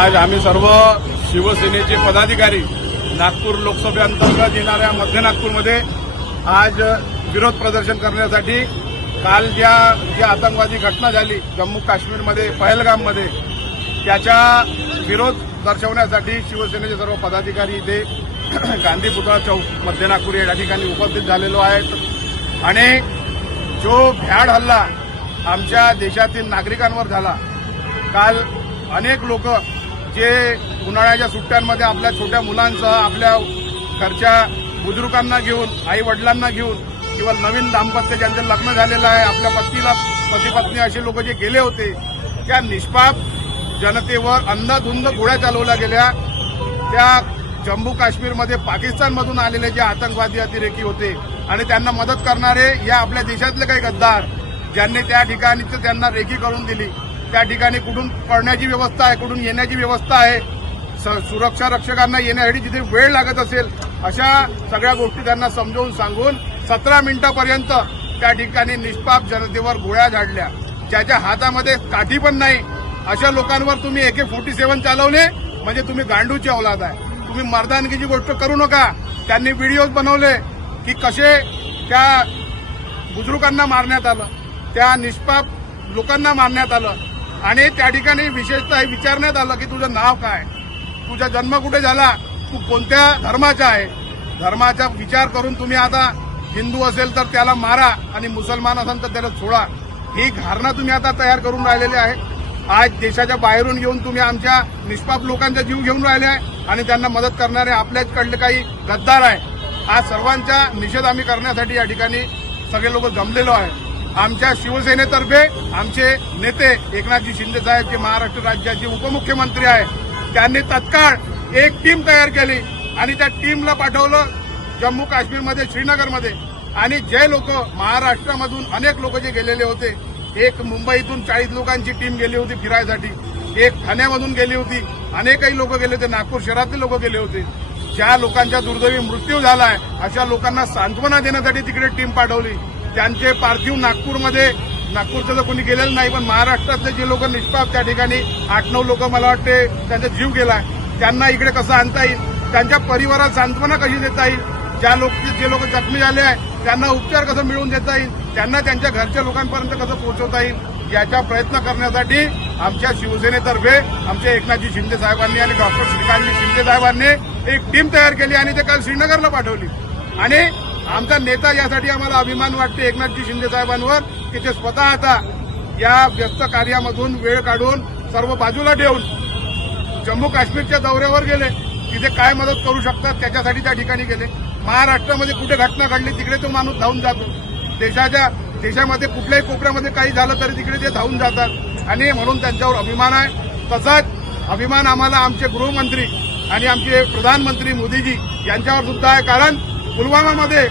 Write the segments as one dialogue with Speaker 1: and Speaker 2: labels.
Speaker 1: आज आम्ही सर्व शिवसेनेचे पदाधिकारी नागपूर लोकसभेअंतर्गत येणाऱ्या मध्य नागपूरमध्ये आज विरोध प्रदर्शन करण्यासाठी काल ज्या जी आतंकवादी घटना झाली जम्मू काश्मीरमध्ये पहलगाममध्ये त्याचा विरोध दर्शवण्यासाठी शिवसेनेचे सर्व पदाधिकारी इथे गांधी पुतळा चौक मध्य नागपूर या ठिकाणी उपस्थित झालेलो आहेत. आणि जो भ्याड हल्ला आमच्या देशातील नागरिकांवर झाला काल अनेक लोक जे उन्हाळ्याच्या सुट्ट्यांमध्ये आपल्या छोट्या मुलांसह आपल्या घरच्या बुजुर्गांना घेऊन आई वडिलांना घेऊन किंवा नवीन दाम्पत्य ज्यांचं लग्न झालेलं आहे आपल्या पत्नीला पती पत्नी असे लोक जे गेले होते त्या निष्पाप जनतेवर अंधाधुंद गोळ्या चालवल्या गेल्या. त्या जम्मू काश्मीरमध्ये पाकिस्तानमधून आलेले जे आतंकवादी अतिरेकी होते आणि त्यांना मदत करणारे या आपल्या देशातले काही गद्दार ज्यांनी त्या ठिकाणी तर त्यांना रेकी करून दिली. त्या ठिकाणी कुठून पडण्याची व्यवस्था आहे कुठून येण्याची व्यवस्था आहे स- सुरक्षा रक्षकांना येण्यासाठी जिथे वेळ लागत असेल अशा सगळ्या गोष्टी त्यांना समजावून सांगून सतरा मिनिटापर्यंत त्या ठिकाणी निष्पाप जनतेवर गोळ्या झाडल्या. ज्याच्या हातामध्ये काठी पण नाही. अशा लोकांवर तुम्ही एके फोर्टी सेव्हन चालवले म्हणजे तुम्ही गांडूची औलाद आहे. तुम्ही मर्दानगीची गोष्ट करू नका. त्यांनी व्हिडिओज बनवले की कसे त्या बुजुर्गांना मारण्यात आलं त्या निष्पाप लोकांना मारण्यात आलं. आणि त्या ठिकाणी विशेषतः विचारण्यात आलं की तुझं नाव काय? तुझा जन्म कुठे झाला? तू कोणत्या धर्माचा आहे? धर्माचा विचार करून तुम्ही आता हिंदू असेल तर त्याला मारा आणि मुसलमान असेल तर त्याला सोडा. ही धारणा तुम्ही आता तयार करून राहिलेली आहे. आज देशाच्या बाहेरून येऊन तुम्ही आमच्या निष्पाप लोकांचा जीव घेऊन राहिले आहे आणि त्यांना मदत करणारे आपल्याचकडले काही गद्दार आहे आज सर्वांचा निषेध आम्ही करण्यासाठी या ठिकाणी सगळे लोक जमलेलो आहे आमच्या शिवसेनेतर्फे आमचे नेते एकनाथजी शिंदे साहेब जे महाराष्ट्र राज्याचे उपमुख्यमंत्री आहे त्यांनी तत्काळ एक टीम तयार केली आणि त्या टीमला पाठवलं जम्मू काश्मीरमध्ये श्रीनगरमध्ये. आणि जे लोक महाराष्ट्रामधून अनेक लोक जे गेलेले होते एक मुंबईतून चाळीस लोकांची टीम गेली होती फिरायसाठी एक ठाण्यामधून गेली होती अनेकही लोक गेले होते नागपूर शहरातले लोक गेले होते. ज्या लोकांचा दुर्दैवी मृत्यू झाला आहे अशा लोकांना सांत्वना देण्यासाठी तिकडे टीम पाठवली. त्यांचे पार्थिव नागपूरमध्ये नागपूरचं तर कोणी गेलेलं नाही पण महाराष्ट्रातले जे लोक निष्पाप त्या ठिकाणी आठ नऊ लोक मला वाटते त्यांचा जीव गेलाय त्यांना इकडे कसं आणता येईल? त्यांच्या परिवारात सांत्वना कशी देता येईल? ज्या लोक जे लोक जखमी झाले आहे त्यांना उपचार कसं मिळवून देता येईल? त्यांना त्यांच्या घरच्या लोकांपर्यंत कसं पोहोचवता येईल? याचा प्रयत्न करण्यासाठी आमच्या शिवसेनेतर्फे आमच्या एकनाथजी शिंदे साहेबांनी आणि डॉक्टर श्रीकांतजी शिंदे साहेबांनी एक टीम तयार केली आणि ते काल श्रीनगरला पाठवली. आणि आमचा नेता यासाठी आम्हाला अभिमान वाटते एकनाथजी शिंदे साहेबांवर की ते स्वतः आता या व्यस्त कार्यामधून वेळ काढून सर्व बाजूला ठेवून जम्मू काश्मीरच्या दौऱ्यावर गेले तिथे काय मदत करू शकतात त्याच्यासाठी त्या ठिकाणी गेले. महाराष्ट्रामध्ये कुठे घटना घडली तिकडे तो माणूस धावून जातो. देशाच्या देशामध्ये कुठल्याही कोपऱ्यामध्ये काही झालं तरी तिकडे ते धावून जातात. आणि म्हणून त्यांच्यावर अभिमान आहे. तसाच अभिमान आम्हाला आमचे गृहमंत्री आणि आमचे प्रधानमंत्री मोदीजी यांच्यावर सुद्धा आहे. कारण पुलवामामध्ये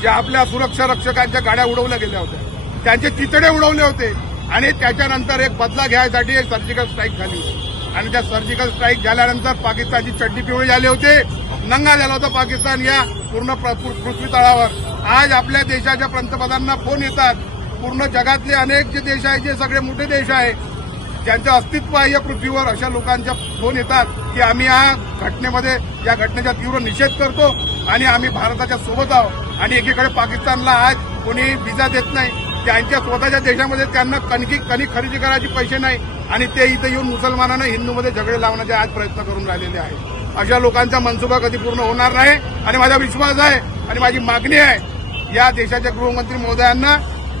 Speaker 1: ज्या आपल्या सुरक्षा रक्षकांच्या गाड्या उडवल्या गेल्या होत्या. त्यांचे चितडे उडवले होते. आणि त्याच्यानंतर एक बदला घ्यायसाठी एक सर्जिकल स्ट्राईक झाली आणि त्या सर्जिकल स्ट्राईक झाल्यानंतर पाकिस्तानची चड्डी पिवळी झाली होते. नंगा झाला होता पाकिस्तान या पूर्ण पृ- पृथ्वी तळावर. आज आपल्या देशाच्या पंतप्रधानांना फोन येतात. पूर्ण जगातले अनेक जे देश आहे जे सगळे मोठे देश आहे ज्यांचं अस्तित्व आहे या पृथ्वीवर अशा लोकांच्या फोन येतात की आम्ही या घटनेमध्ये या घटनेचा तीव्र निषेध करतो. आणि आम्ही भारताच्या सोबत आहोत. आणि एकीकडे पाकिस्तानला आज कोणी विजा देत नाही. त्यांच्या स्वतःच्या देशामध्ये त्यांना कणकी कणिक खरेदी करायचे पैसे नाही. आणि ते इथं येऊन मुसलमानांना हिंदूमध्ये झगडे लावण्याचे आज प्रयत्न करून राहिलेले आहे अशा लोकांचा मनसुबा कधी पूर्ण होणार नाही. आणि माझा विश्वास आहे आणि माझी मागणी आहे या देशाच्या गृहमंत्री महोदयांना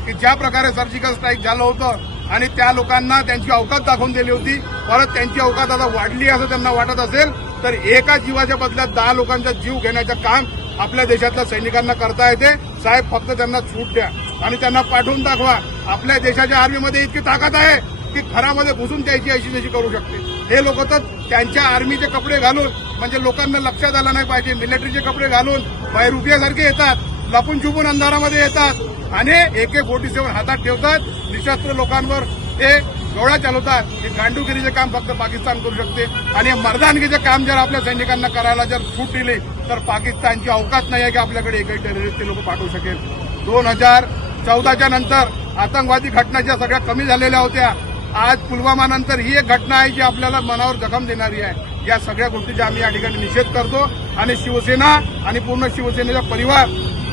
Speaker 1: की ज्या प्रकारे सर्जिकल स्ट्राईक झालं होतं आणि त्या लोकांना त्यांची अवकात दाखवून दिली होती. परत त्यांची अवकात आता वाढली असं त्यांना वाटत असेल. तर एका जीवाच्या बदल्यात दहा लोकांचा जीव घेण्याचं काम आपल्या देशातल्या सैनिकांना करता येते. साहेब फक्त त्यांना सूट द्या आणि त्यांना पाठवून दाखवा. आपल्या देशाच्या आर्मीमध्ये इतकी ताकद आहे की घरामध्ये घुसून द्यायची अशी जशी करू शकते. हे लोक तर त्यांच्या आर्मीचे कपडे घालून म्हणजे लोकांना लक्षात आलं नाही पाहिजे मिलिटरीचे कपडे घालून बैरुपियासारखे येतात लपून छुपून अंधारामध्ये येतात आणि एके फोर्टी सेव्हन हातात ठेवतात. निशस्त्र लोकांवर ते गोळ्या चालवतात हे गांडूगिरीचे काम फक्त पाकिस्तान करू शकते. आणि मर्दानगीचे काम जर आपल्या सैनिकांना करायला जर सूट दिली तर पाकिस्तानची अवकाश नाही आहे की आपल्याकडे एकही टेररिस्ट लोक पाठवू शकेल. दोन हजार चौदाच्या नंतर आतंकवादी घटना ज्या सगळ्या कमी झालेल्या होत्या आज पुलवामानंतर ही एक घटना आहे जी आपल्याला मनावर जखम देणारी आहे. या सगळ्या गोष्टीचा आम्ही या ठिकाणी निषेध करतो. आणि शिवसेना आणि पूर्ण शिवसेनेचा परिवार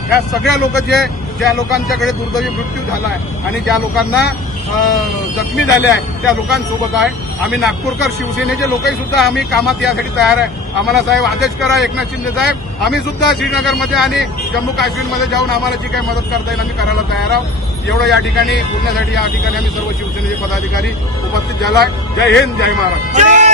Speaker 1: या सगळ्या लोक जे ज्या लोकांच्याकडे दुर्दैवी मृत्यू झाला आहे आणि ज्या लोकांना जखमी झाले आहे. त्या लोकांसोबत आहे. आम्ही नागपूरकर शिवसेनेचे लोकही सुद्धा आम्ही कामात यासाठी तयार आहे. आम्हाला साहेब आदेश करा एकनाथ शिंदे साहेब. आम्ही सुद्धा श्रीनगरमध्ये आणि जम्मू काश्मीरमध्ये जाऊन आम्हाला जी काही मदत करता येईल आम्ही करायला तयार आहोत. एवढं या ठिकाणी बोलण्यासाठी या ठिकाणी आम्ही सर्व शिवसेनेचे पदाधिकारी उपस्थित झाला आहे. जय हिंद जय महाराष्ट्र.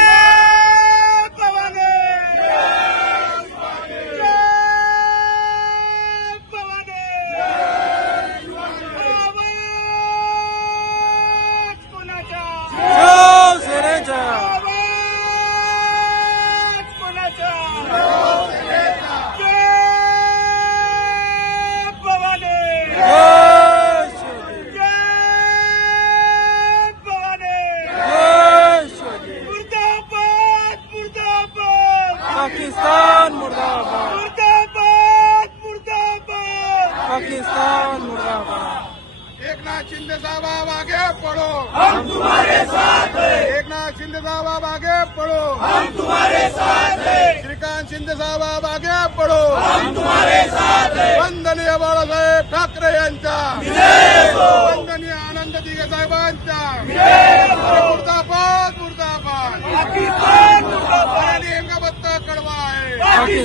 Speaker 1: शिंदे साहब आप आगे पढ़ो हम तुम्हारे साथ हैं। एकनाथ शिंदे साहब आप आगे पढ़ो हम तुम्हारे साथ हैं। श्रीकांत शिंदे साहब आप आगे पढ़ो हम तुम्हारे साथ हैं। वंदनीय बाळासाहेब ठाकरे यांचा वंदनीय आनंद दिघे साहेबांचा मुर्दाबाद मुर्दाबाद आणि नेमका बत्ता कडवा आहे.